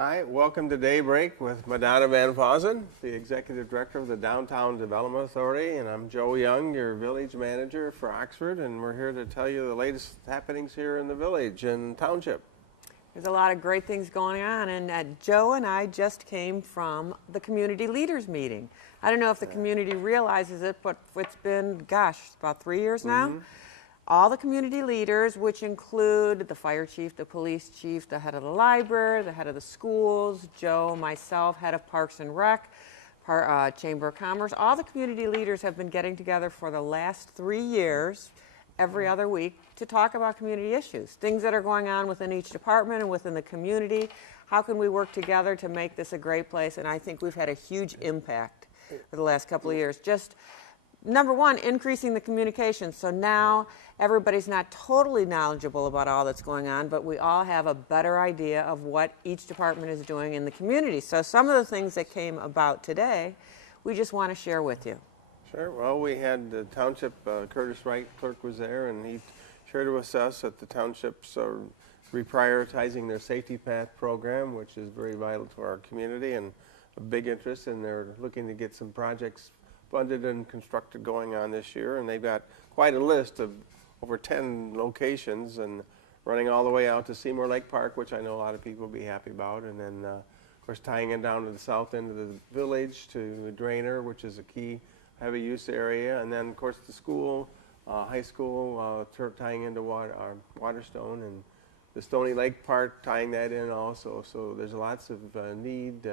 Hi, welcome to Daybreak with Madonna Van Fossen, the Executive Director of the Downtown Development Authority, and I'm Joe Young, your Village Manager for Oxford, and we're here to tell you the latest happenings here in the village and township. There's a lot of great things going on, and Joe and I just came from the community leaders meeting. I don't know if the community realizes it, but it's been, about 3 years now. All the community leaders, which include the fire chief, the police chief, the head of the library, the head of the schools, Joe, myself, head of Parks and Rec, Chamber of Commerce, all the community leaders have been getting together for the last 3 years, every other week, to talk about community issues, things that are going on within each department and within the community. How can we work together to make this a great place? And I think we've had a huge impact for the last couple of years. Just number one, increasing the communication. So now everybody's not totally knowledgeable about all that's going on, but we all have a better idea of what each department is doing in the community. So some of the things that came about today, we just want to share with you. Sure. Well, we had the township, Curtis Wright, clerk was there, and he shared with us that the townships are reprioritizing their safety path program, which is very vital to our community and a big interest, and they're looking to get some projects funded and constructed going on this year, and they've got quite a list of over 10 locations and running all the way out to Seymour Lake Park, which I know a lot of people will be happy about, and then of course tying it down to the south end of the village to Drainer, which is a key heavy use area, and then of course the school, high school, tying into Waterstone, and the Stony Lake Park tying that in also. So there's lots of need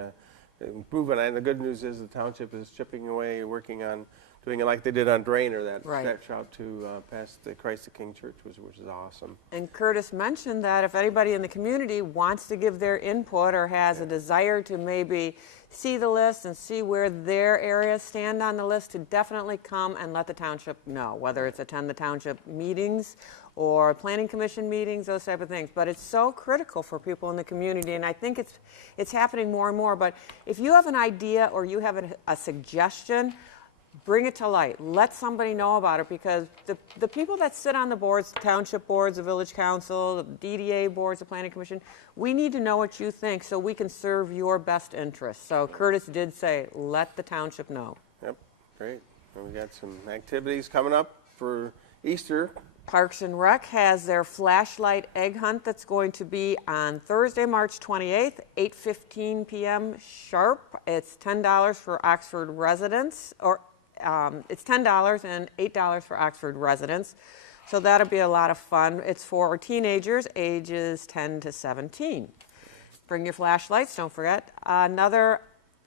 improvement, and the good news is the township is chipping away, working on doing it like they did on Drainer, that stretch out to past the Christ the King Church, which is awesome. And Curtis mentioned that if anybody in the community wants to give their input or has a desire to maybe see the list and see where their areas stand on the list, to definitely come and let the township know, whether it's attend the township meetings or planning commission meetings, those type of things. But it's so critical for people in the community, and I think it's happening more and more. But if you have an idea or you have a suggestion, bring it to light. Let somebody know about it, because the people that sit on the boards, the township boards, the village council, the DDA boards, the planning commission, we need to know what you think so we can serve your best interests. So Curtis did say, let the township know. Yep, great. And we got some activities coming up for Easter. Parks and Rec has their flashlight egg hunt that's going to be on Thursday, March 28th, 8:15 p.m. sharp. It's $10 for Oxford residents, or it's $10 and $8 for Oxford residents. So that'll be a lot of fun. It's for teenagers ages 10 to 17. Bring your flashlights, don't forget. Another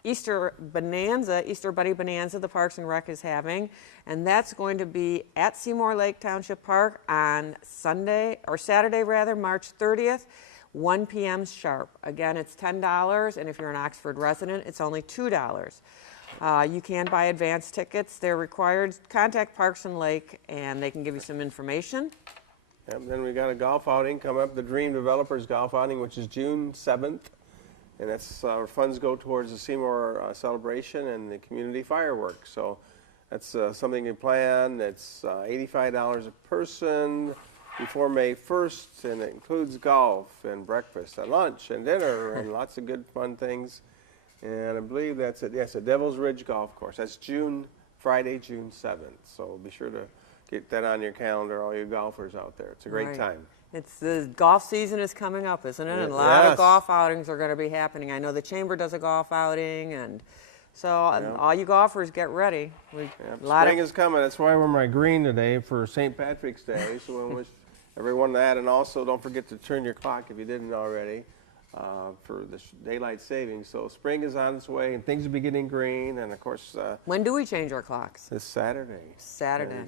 Easter Bonanza, Easter Buddy Bonanza, the Parks and Rec is having, and that's going to be at Seymour Lake Township Park on Saturday, March 30th, 1 p.m. sharp. Again, it's $10, and if you're an Oxford resident, it's only $2. You can buy advance tickets. They're required. Contact Parks and Lake, and they can give you some information. Yep, then we got a golf outing coming up, the Dream Developers Golf Outing, which is June 7th. And that's our funds go towards the Seymour celebration and the community fireworks. So that's something you plan. It's $85 a person before May 1st, and it includes golf and breakfast and lunch and dinner and lots of good fun things. And I believe that's it. Yes, the Devil's Ridge Golf Course. That's Friday, June 7th. So be sure to get that on your calendar, all you golfers out there. It's a great time. It's the golf season is coming up, isn't it? And a lot of golf outings are going to be happening. I know the Chamber does a golf outing, and so all you golfers get ready. Spring is coming. That's why we're my green today for St. Patrick's Day. So we wish everyone that, and also don't forget to turn your clock if you didn't already for the daylight savings. So spring is on its way, and things will be getting green. And of course, when do we change our clocks? This Saturday.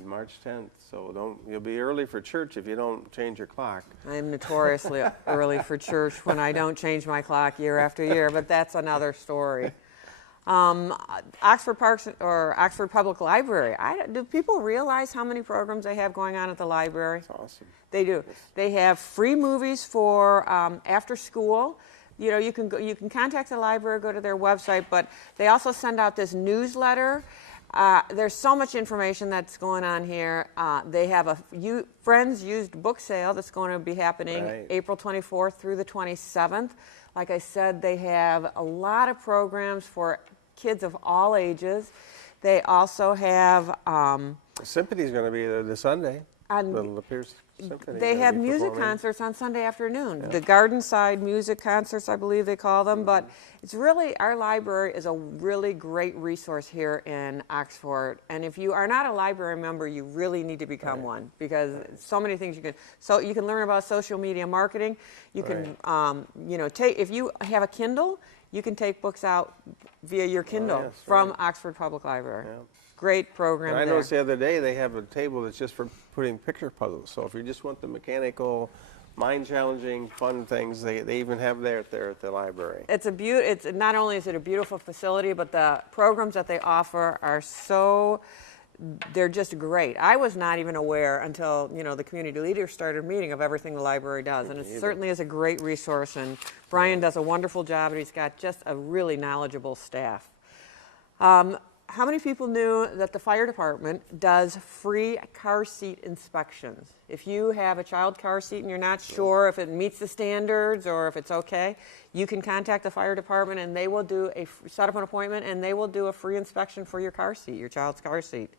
March 10th. So you'll be early for church if you don't change your clock. I'm notoriously early for church when I don't change my clock year after year, but that's another story. Oxford Parks or Oxford Public Library. Do people realize how many programs they have going on at the library? That's awesome. They do. They have free movies for after school. You know, you can contact the library, go to their website, but they also send out this newsletter. There's so much information that's going on here. They have a Friends used book sale that's going to be happening April 24th through the 27th. Like I said, they have a lot of programs for kids of all ages. They also have Symphony's going to be there this Sunday. on Little Pierce Symphony. they gonna have be music performing. concerts on Sunday afternoon. Yeah. The garden side music concerts, I believe they call them. But it's really, our library is a really great resource here in Oxford. And if you are not a library member, you really need to become one, because so many things you can. So you can learn about social media marketing. You can, you know, if you have a Kindle, you can take books out via your Kindle yes, from right. Oxford Public Library. Yeah. Great program And I there. noticed the other day they have a table that's just for putting picture puzzles. So if you just want the mechanical, mind-challenging, fun things, they even have there at the library. It's not only is it a beautiful facility, but the programs that they offer are they're just great. I was not even aware until, you know, the community leaders started meeting of everything the library does. And it certainly is a great resource. And Brian does a wonderful job, and he's got just a really knowledgeable staff. How many people knew that the fire department does free car seat inspections? If you have a child car seat and you're not sure if it meets the standards or if it's okay, you can contact the fire department and they will set up an appointment, and they will do a free inspection for your car seat, your child's car seat.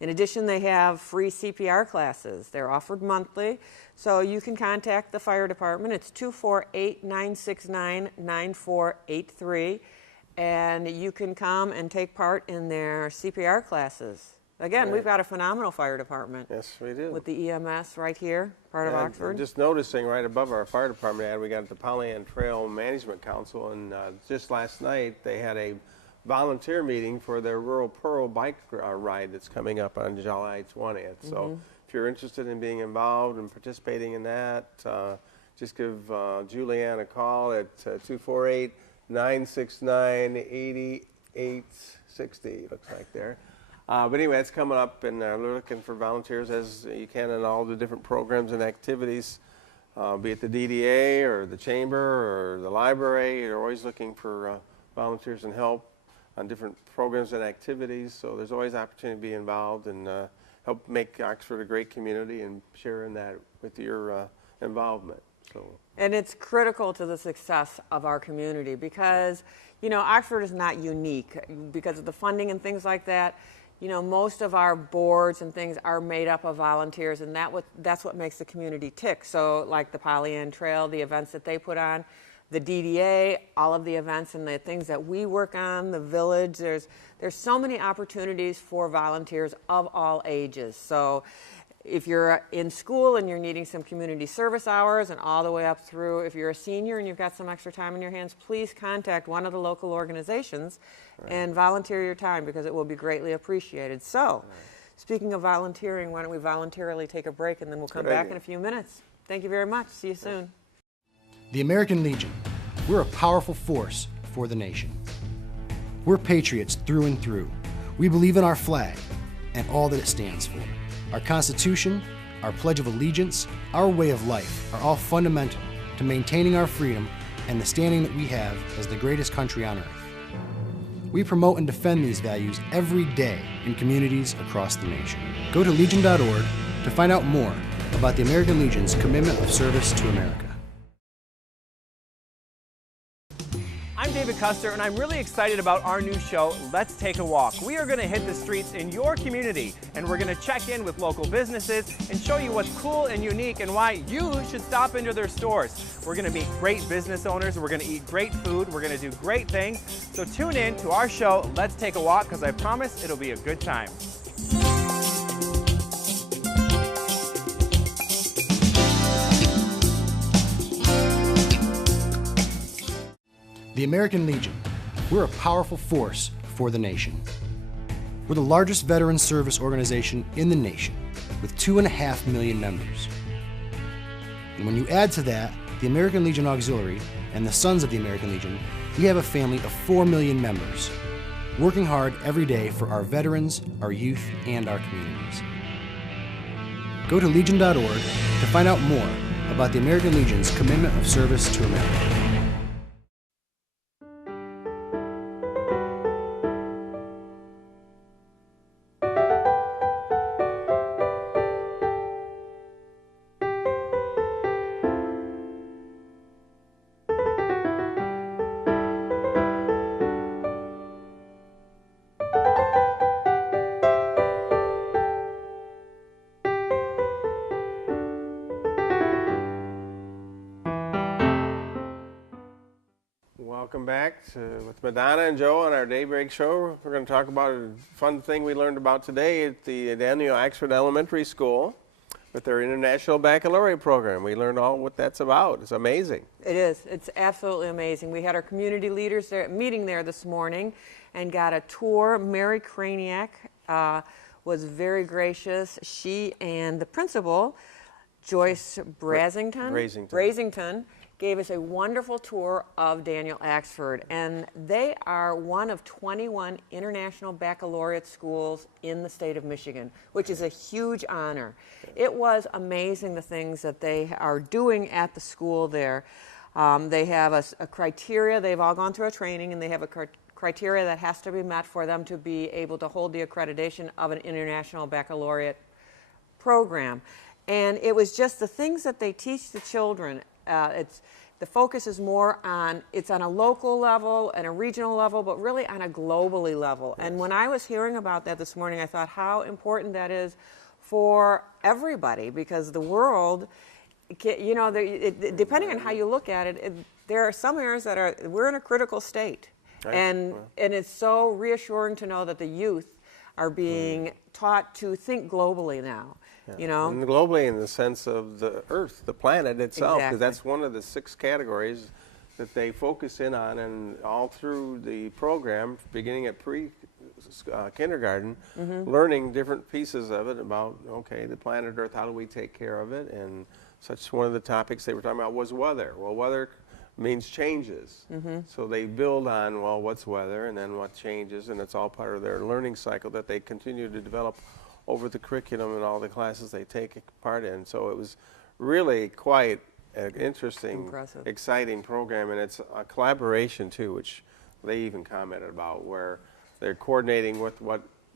In addition, they have free CPR classes. They're offered monthly, so you can contact the fire department. It's 248-969-9483. And you can come and take part in their CPR classes. Again, we've got a phenomenal fire department. Yes, we do. With the EMS right here, part of And Oxford. I'm just noticing right above our fire department ad, we got the Pollyant Trail Management Council, and just last night they had a volunteer meeting for their Rural Pearl bike ride that's coming up on July 20th. So if you're interested in being involved and participating in that, just give Julianne a call at 248-969-8860, looks like there. But anyway, it's coming up, and we're looking for volunteers as you can in all the different programs and activities, be it the DDA or the chamber or the library. You're always looking for volunteers and help on different programs and activities. So there's always opportunity to be involved and help make Oxford a great community and share in that with your involvement. So. And it's critical to the success of our community because, you know, Oxford is not unique because of the funding and things like that. You know, most of our boards and things are made up of volunteers, and that's what makes the community tick. So like the Pollyant Trail, the events that they put on, the DDA, all of the events and the things that we work on, the village, there's so many opportunities for volunteers of all ages. So if you're in school and you're needing some community service hours and all the way up through, if you're a senior and you've got some extra time in your hands, please contact one of the local organizations and volunteer your time because it will be greatly appreciated. So, speaking of volunteering, why don't we voluntarily take a break and then we'll come back in a few minutes. Thank you very much. See you soon. The American Legion. We're a powerful force for the nation. We're patriots through and through. We believe in our flag and all that it stands for. Our Constitution, our Pledge of Allegiance, our way of life are all fundamental to maintaining our freedom and the standing that we have as the greatest country on earth. We promote and defend these values every day in communities across the nation. Go to legion.org to find out more about the American Legion's commitment of service to America. I'm David Custer, and I'm really excited about our new show, Let's Take a Walk. We are going to hit the streets in your community, and we're going to check in with local businesses and show you what's cool and unique and why you should stop into their stores. We're going to meet great business owners, we're going to eat great food, we're going to do great things. So tune in to our show, Let's Take a Walk, because I promise it'll be a good time. The American Legion. We're a powerful force for the nation. We're the largest veteran service organization in the nation, with 2.5 million members. And when you add to that the American Legion Auxiliary and the Sons of the American Legion, we have a family of 4 million members, working hard every day for our veterans, our youth, and our communities. Go to legion.org to find out more about the American Legion's commitment of service to America. Welcome back with Madonna and Joe on our Daybreak show. We're going to talk about a fun thing we learned about today at the Daniel Oxford Elementary School with their International Baccalaureate program. We learned all what that's about. It's amazing. It is. It's absolutely amazing. We had our community leaders there, meeting there this morning and got a tour. Mary Kraniak was very gracious. She and the principal, Joyce Brasington, gave us a wonderful tour of Daniel Oxford, and they are one of 21 international baccalaureate schools in the state of Michigan, which is a huge honor. It was amazing the things that they are doing at the school there. They have a criteria. They've all gone through a training, and they have a criteria that has to be met for them to be able to hold the accreditation of an international baccalaureate program. And it was just the things that they teach the children. The focus is more on, it's on a local level and a regional level, but really on a globally level. Yes. And when I was hearing about that this morning, I thought how important that is for everybody, because the world, you know, depending on how you look at it, there are some areas that we're in a critical state. Right. And it's so reassuring to know that the youth are being taught to think globally now. Yeah. You know, and globally in the sense of the Earth, the planet itself, because that's one of the 6 categories that they focus in on, and all through the program, beginning at kindergarten, learning different pieces of it about, okay, the planet Earth, how do we take care of it, and such. One of the topics they were talking about was weather. Well, weather means changes, so they build on, well, what's weather, and then what changes, and it's all part of their learning cycle that they continue to develop over the curriculum and all the classes they take part in. So it was really quite an interesting, exciting program, and it's a collaboration too, which they even commented about, where they're coordinating with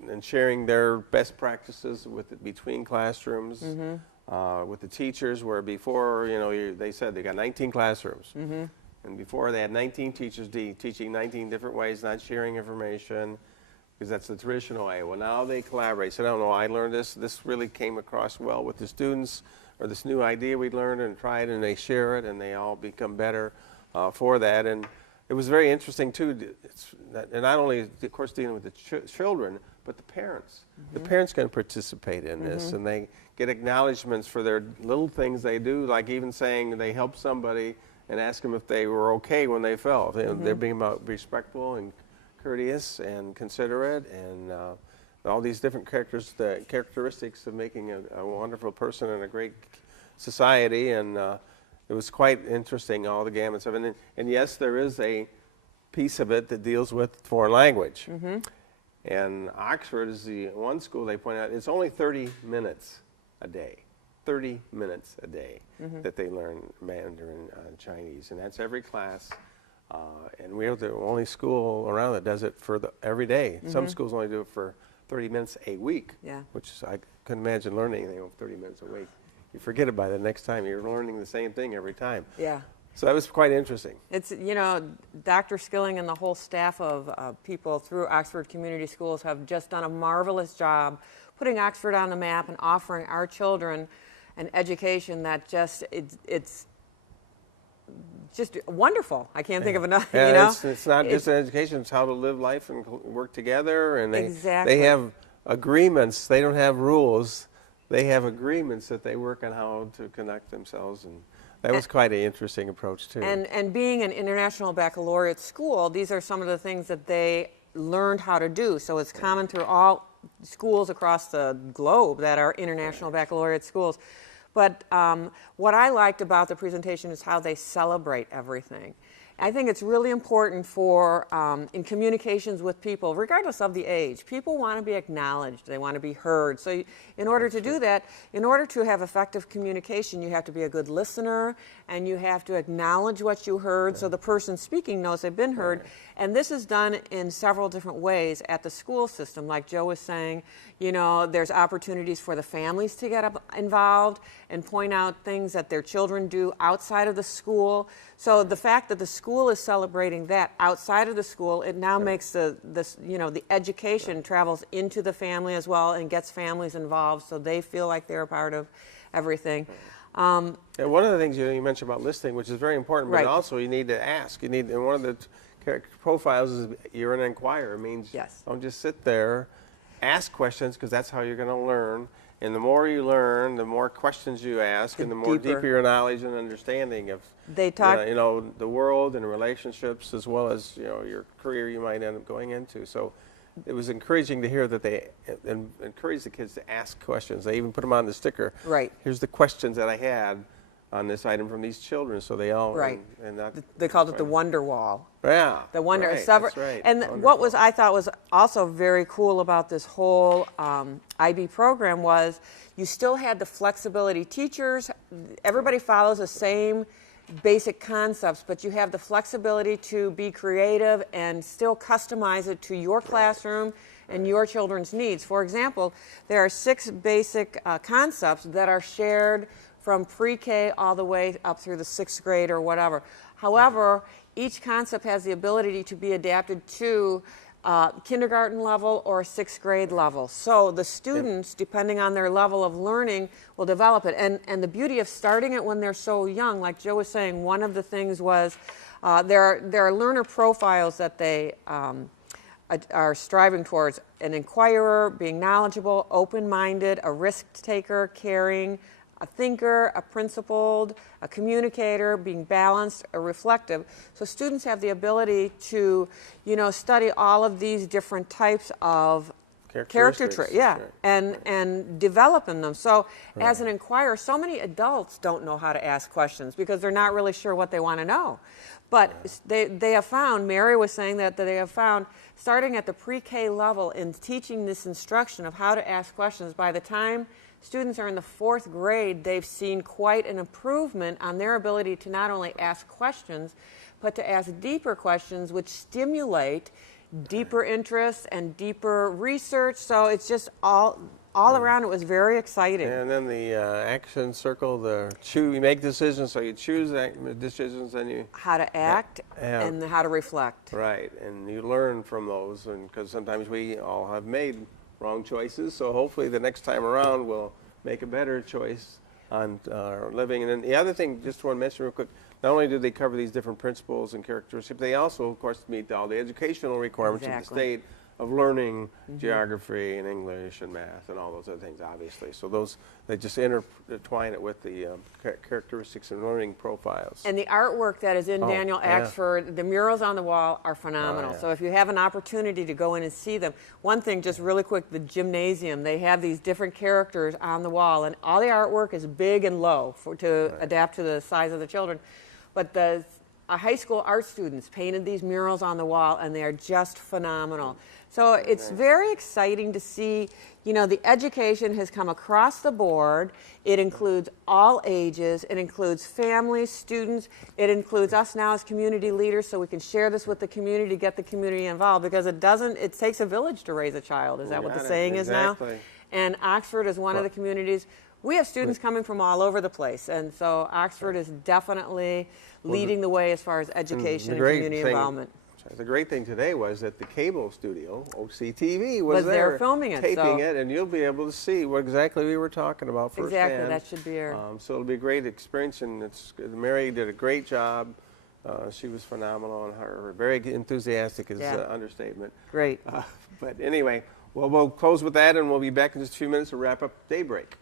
and sharing their best practices between classrooms, with the teachers, where before, you know, they said they got 19 classrooms, and before they had 19 teachers teaching 19 different ways, not sharing information, because that's the traditional way. Well, now they collaborate. So, no, I learned this. This really came across well with the students, or this new idea we learned and tried, and they share it, and they all become better for that. And it was very interesting, too, and not only, of course, dealing with the children, but the parents. The parents can participate in this, and they get acknowledgments for their little things they do, like even saying they helped somebody and ask them if they were okay when they fell. They're being respectful and courteous and considerate, and all these different characteristics of making a wonderful person in a great society. And it was quite interesting, all the gamuts of it. And yes, there is a piece of it that deals with foreign language. And Oxford is the one school they point out, it's only 30 minutes a day. 30 minutes a day that they learn Mandarin Chinese, and that's every class. And we're the only school around that does it for every day. Some schools only do it for 30 minutes a week, which I couldn't imagine learning anything over 30 minutes a week. You forget about it the next time. You're learning the same thing every time. Yeah. So that was quite interesting. It's, you know, Dr. Skilling and the whole staff of people through Oxford Community Schools have just done a marvelous job putting Oxford on the map and offering our children an education that it's just wonderful. I can't think of enough. Yeah, you know, it's not just an education; it's how to live life and work together. And exactly. They have agreements. They don't have rules. They have agreements that they work on how to conduct themselves, and that was quite an interesting approach too. And being an international baccalaureate school, these are some of the things that they learned how to do. So it's common through all schools across the globe that are international baccalaureate schools. But what I liked about the presentation is how they celebrate everything. I think it's really important for, in communications with people, regardless of the age, people want to be acknowledged, they want to be heard. So in order to do that, in order to have effective communication, you have to be a good listener, and you have to acknowledge what you heard so the person speaking knows they've been heard. And this is done in several different ways at the school system. Like Joe was saying, you know, there's opportunities for the families to get involved and point out things that their children do outside of the school. So the fact that the school is celebrating that outside of the school, it now makes the education travels into the family as well and gets families involved so they feel like they're a part of everything. And one of the things you mentioned about listening, which is very important, but Right. also you need to ask. And one of the character profiles is you're an inquirer. It means Yes. don't just sit there, ask questions, because that's how you're going to learn. And the more you learn, the more questions you ask, and the more deeper your knowledge and understanding of They talk, the world and relationships, as well as your career you might end up going into. So it was encouraging to hear that they encourage the kids to ask questions. They even put them on the sticker. Right. Here's the questions that I had on this item from these children, so they all Right. and that, they called it the Wonder Wall. yeah, The wonder, right, several, that's right. and what was I thought was also very cool about this whole IB program was you still had the flexibility. Teachers, everybody follows the same basic concepts, but you have the flexibility to be creative and still customize it to your classroom and your children's needs. For example, there are 6 basic concepts that are shared from pre-K all the way up through the 6th grade or whatever. However, each concept has the ability to be adapted to kindergarten level or 6th grade level. So the students, depending on their level of learning, will develop it. And the beauty of starting it when they're so young, like Joe was saying, one of the things was there are learner profiles that they are striving towards: an inquirer, being knowledgeable, open-minded, a risk taker, caring, a thinker, a principled, a communicator, being balanced, a reflective. So students have the ability to, study all of these different types of character traits, right. and develop in them. So as an inquirer, so many adults don't know how to ask questions because they're not really sure what they want to know. But they have found, Mary was saying that they have found, starting at the pre-K level in teaching this instruction of how to ask questions, by the time students are in the 4th grade, they've seen quite an improvement on their ability to not only ask questions, but to ask deeper questions which stimulate deeper interest and deeper research. So it's just all around, it was very exciting. And then the action circle, you make decisions, so you choose decisions, and you How to act and how to reflect. right, and you learn from those, and because sometimes we all have made wrong choices, so hopefully the next time around we'll make a better choice on our living. And then the other thing, just want to mention real quick, not only do they cover these different principles and characteristics, they also, of course, meet all the educational requirements of the state of learning geography and English and math and all those other things, obviously. So they just intertwine it with the characteristics and learning profiles. And the artwork that is in Daniel Axford, the murals on the wall are phenomenal. So if you have an opportunity to go in and see them, one thing just really quick, the gymnasium, they have these different characters on the wall, and all the artwork is big and low to adapt to the size of the children. But the high school art students painted these murals on the wall, and they are just phenomenal. So it's very exciting to see, the education has come across the board. It includes all ages. It includes families, students. It includes us now as community leaders, so we can share this with the community, get the community involved, because it takes a village to raise a child. Is that what the saying is now? And Oxford is one of the communities. We have students coming from all over the place, and so Oxford is definitely leading the way as far as education and community involvement. The great thing today was that the cable studio, OCTV, was there filming it, taping it, and you'll be able to see what exactly we were talking about firsthand. Exactly, that should be so it'll be a great experience, and Mary did a great job. She was phenomenal, and her very enthusiastic is an understatement. Great. But anyway, we'll close with that, and we'll be back in just a few minutes to wrap up Daybreak.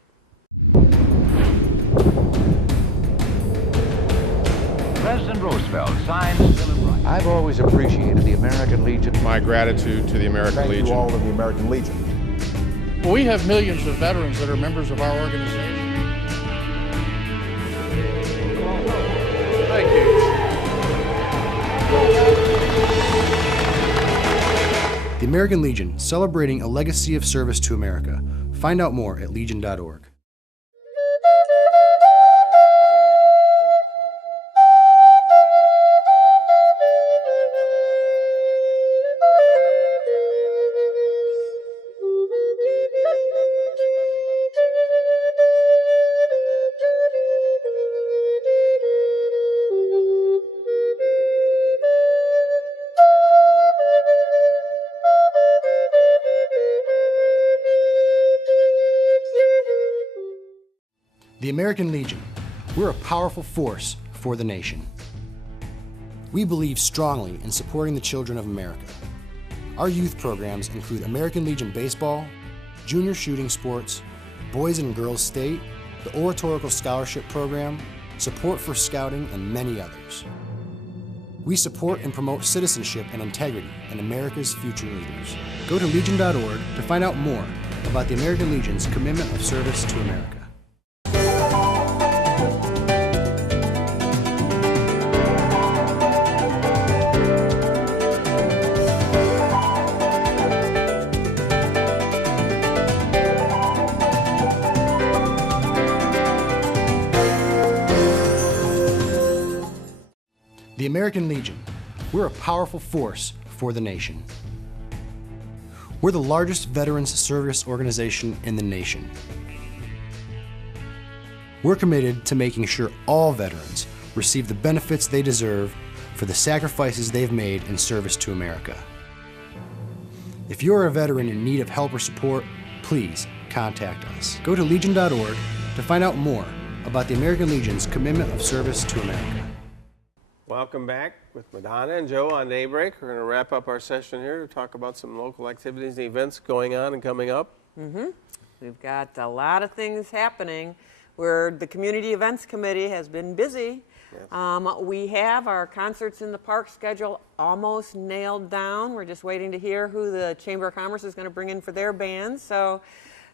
President Roosevelt signs the Bill of Rights. I've always appreciated the American Legion. My gratitude to the American Legion. Thank you all of the American Legion. Well, we have millions of veterans that are members of our organization. Thank you. The American Legion, celebrating a legacy of service to America. Find out more at legion.org. The American Legion, We're a powerful force for the nation. We believe strongly in supporting the children of America. Our youth programs include American Legion Baseball, Junior Shooting Sports, Boys and Girls State, the Oratorical Scholarship Program, Support for Scouting, and many others. We support and promote citizenship and integrity in America's future leaders. Go to legion.org to find out more about the American Legion's commitment of service to America. The American Legion, we're a powerful force for the nation. We're the largest veterans service organization in the nation. We're committed to making sure all veterans receive the benefits they deserve for the sacrifices they've made in service to America. If you're a veteran in need of help or support, please contact us. Go to legion.org to find out more about the American Legion's commitment of service to America. Welcome back with Madonna and Joe on Daybreak. We're going to wrap up our session here to talk about some local activities and events going on and coming up. We've got a lot of things happening where the Community Events Committee has been busy. Yes. We have our concerts in the park schedule almost nailed down. We're just waiting to hear who the Chamber of Commerce is going to bring in for their band. So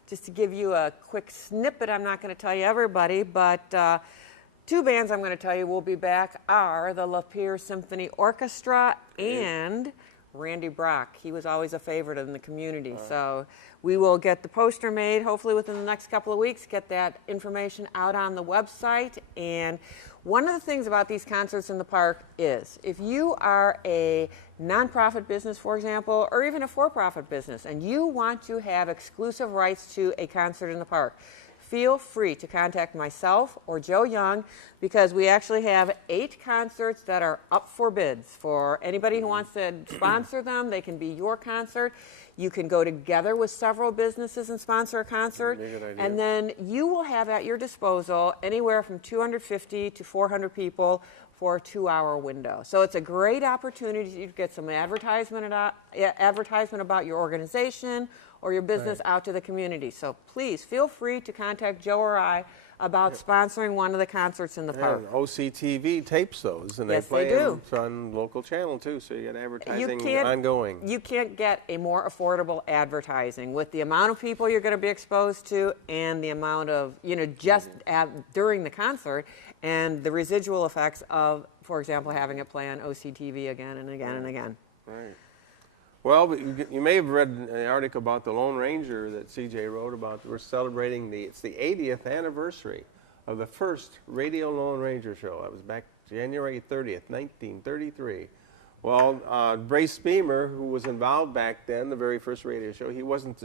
just to give you a quick snippet, I'm not going to tell you everybody, but two bands I'm going to tell you will be back are the Lapeer Symphony Orchestra and Randy Brock. He was always a favorite in the community. So we will get the poster made hopefully within the next couple of weeks, get that information out on the website. And one of the things about these concerts in the park is if you are a nonprofit business, for example, or even a for-profit business, and you want to have exclusive rights to a concert in the park, feel free to contact myself or Joe Young because we actually have 8 concerts that are up for bids. For anybody who wants to sponsor them, they can be your concert. You can go together with several businesses and sponsor a concert. Good idea. And then you will have at your disposal anywhere from 250 to 400 people for a 2-hour window. So it's a great opportunity to get some advertisement about your organization or your business out to the community. So please feel free to contact Joe or I about sponsoring one of the concerts in the park. And OCTV tapes those, and Yes, they play they do. them on local channel too, so you got advertising ongoing. You can't get a more affordable advertising with the amount of people you're going to be exposed to and the amount of, just during the concert and the residual effects of, for example, having it play on OCTV again and again and again. Right. Well, but you may have read an article about the Lone Ranger that CJ wrote about. We're celebrating it's the 80th anniversary of the first Radio Lone Ranger show. That was back January 30th, 1933. Well, Brace Beamer, who was involved back then, the very first radio show, he wasn't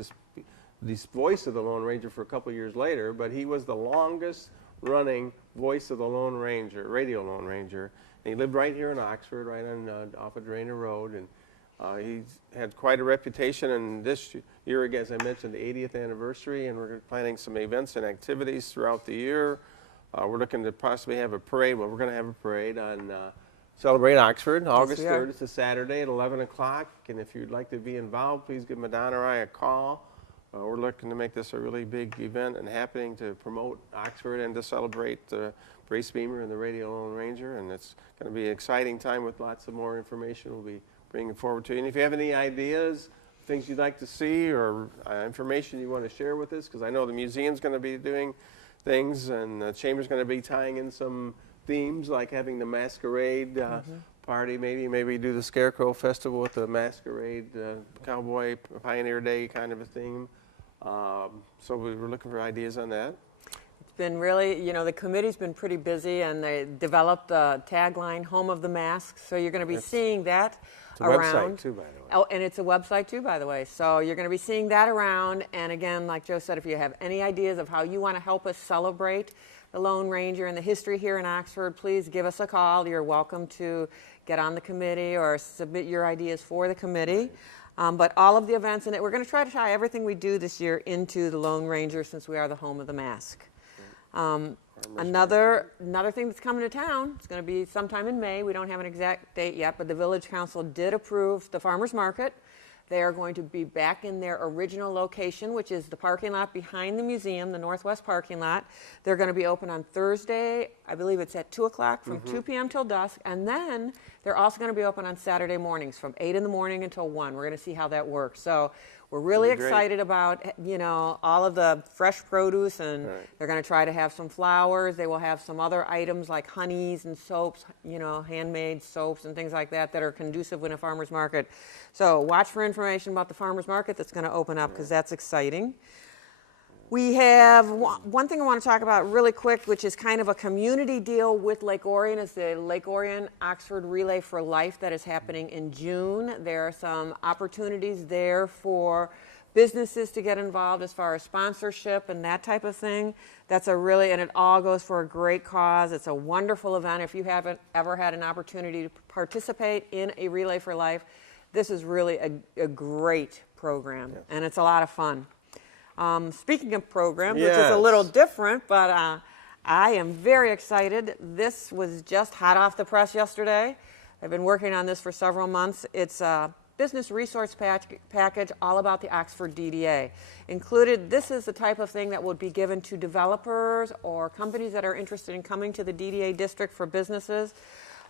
the voice of the Lone Ranger for a couple of years later, but he was the longest running voice of the Lone Ranger, Radio Lone Ranger. And he lived right here in Oxford, right on off of Drainer Road, and he's had quite a reputation, and this year, again, as I mentioned, the 80th anniversary, and we're planning some events and activities throughout the year. We're looking to possibly have a parade. Well, we're going to have a parade on Celebrate Oxford, August 3rd. It's a Saturday at 11 o'clock, and if you'd like to be involved, please give Madonna or I a call. We're looking to make this a really big event and happening to promote Oxford and to celebrate Brace Beamer and the Radio Lone Ranger, and it's going to be an exciting time with lots of more information we'll be bringing forward to you. And if you have any ideas, things you'd like to see, or information you want to share with us, because I know the museum's going to be doing things, and the Chamber's going to be tying in some themes, like having the masquerade party, maybe do the Scarecrow Festival with the masquerade, Cowboy Pioneer Day kind of a theme. So we were looking for ideas on that. It's been really, the committee's been pretty busy, and they developed the tagline, Home of the Masks, so you're going to be seeing that around. Website too, by the way. Oh, and it's a website too, by the way. So you're going to be seeing that around. And again, like Joe said, if you have any ideas of how you want to help us celebrate the Lone Ranger and the history here in Oxford, please give us a call. You're welcome to get on the committee or submit your ideas for the committee. But all of the events in it, we're going to try to tie everything we do this year into the Lone Ranger, since we are the home of the mask. Another thing that's coming to town, it's going to be sometime in May. We don't have an exact date yet, but the Village Council did approve the farmers market. They are going to be back in their original location, which is the parking lot behind the museum, the northwest parking lot. They're going to be open on Thursday. I believe it's at 2 o'clock from 2 p.m. till dusk. And then they're also going to be open on Saturday mornings from 8 in the morning until 1. We're going to see how that works. So we're really excited about, all of the fresh produce, and they're going to try to have some flowers. They will have some other items like honeys and soaps, handmade soaps and things like that that are conducive in a farmer's market. So watch for information about the farmer's market that's going to open up, because that's exciting. We have one thing I want to talk about really quick, which is kind of a community deal with Lake Orion, is the Lake Orion Oxford Relay for Life that is happening in June. There are some opportunities there for businesses to get involved as far as sponsorship and that type of thing. And it all goes for a great cause. It's a wonderful event. If you haven't ever had an opportunity to participate in a Relay for Life, this is really a great program, and it's a lot of fun. Speaking of programs, which is a little different, but I am very excited. This was just hot off the press yesterday. I've been working on this for several months. It's a business resource package all about the Oxford DDA. Included, this is the type of thing that would be given to developers or companies that are interested in coming to the DDA district for businesses.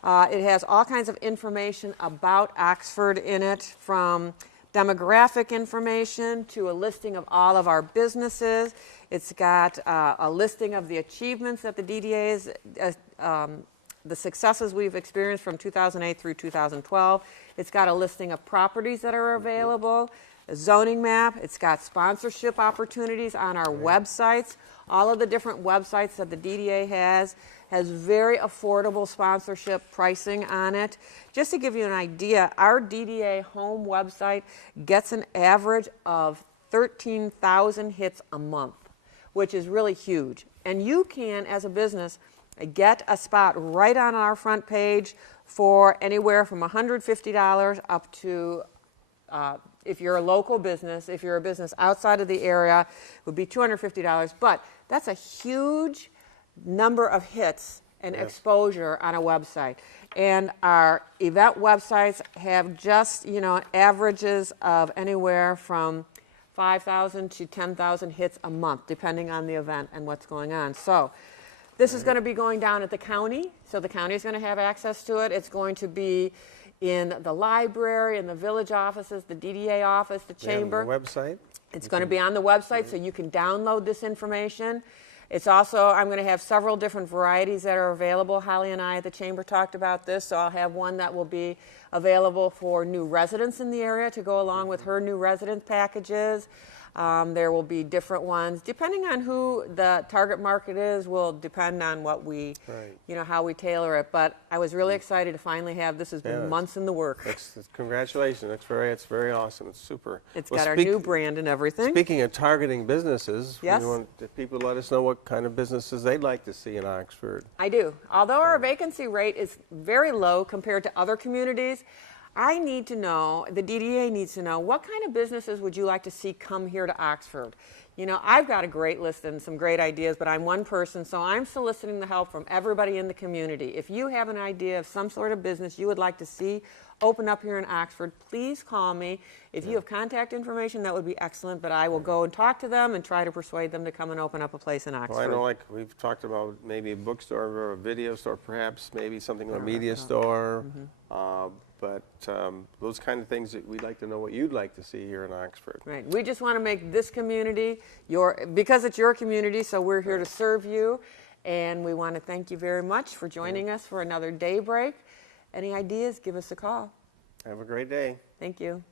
It has all kinds of information about Oxford in it, from demographic information to a listing of all of our businesses. It's got a listing of the achievements that the DDA is, the successes we've experienced from 2008 through 2012. It's got a listing of properties that are available, a zoning map. It's got sponsorship opportunities on our websites. All of the different websites that the DDA has very affordable sponsorship pricing on it. Just to give you an idea, our DDA home website gets an average of 13,000 hits a month, which is really huge. And you can, as a business, get a spot right on our front page for anywhere from $150 up to, if you're a local business, if you're a business outside of the area, it would be $250. But that's a huge number of hits and exposure on a website. And our event websites have just, averages of anywhere from 5,000 to 10,000 hits a month, depending on the event and what's going on. So this is going to be going down at the county, so the county is going to have access to it. It's going to be in the library, in the village offices, the DDA office, the chamber. On the website? It's going to be on the website, so you can download this information. It's also, I'm going to have several different varieties that are available. Holly and I at the chamber talked about this, so I'll have one that will be available for new residents in the area to go along with her new resident packages. There will be different ones. Depending on who the target market is will depend on what we, how we tailor it. But I was really excited to finally have this. Has been months in the works. Congratulations. It's very awesome. It's super. It's got our new brand and everything. Speaking of targeting businesses, yes? we want people to let us know what kind of businesses they'd like to see in Oxford. I do. Although our vacancy rate is very low compared to other communities, I need to know, the DDA needs to know, what kind of businesses would you like to see come here to Oxford? I've got a great list and some great ideas, but I'm one person, so I'm soliciting the help from everybody in the community. If you have an idea of some sort of business you would like to see open up here in Oxford, please call me. If you have contact information, that would be excellent, but I will go and talk to them and try to persuade them to come and open up a place in Oxford. Well, I know, like we've talked about maybe a bookstore or a video store, perhaps, maybe something like a media store. But those kind of things that we'd like to know what you'd like to see here in Oxford. Right. We just want to make this community because it's your community, so we're here to serve you. And we want to thank you very much for joining us for another Daybreak. Any ideas, give us a call. Have a great day. Thank you.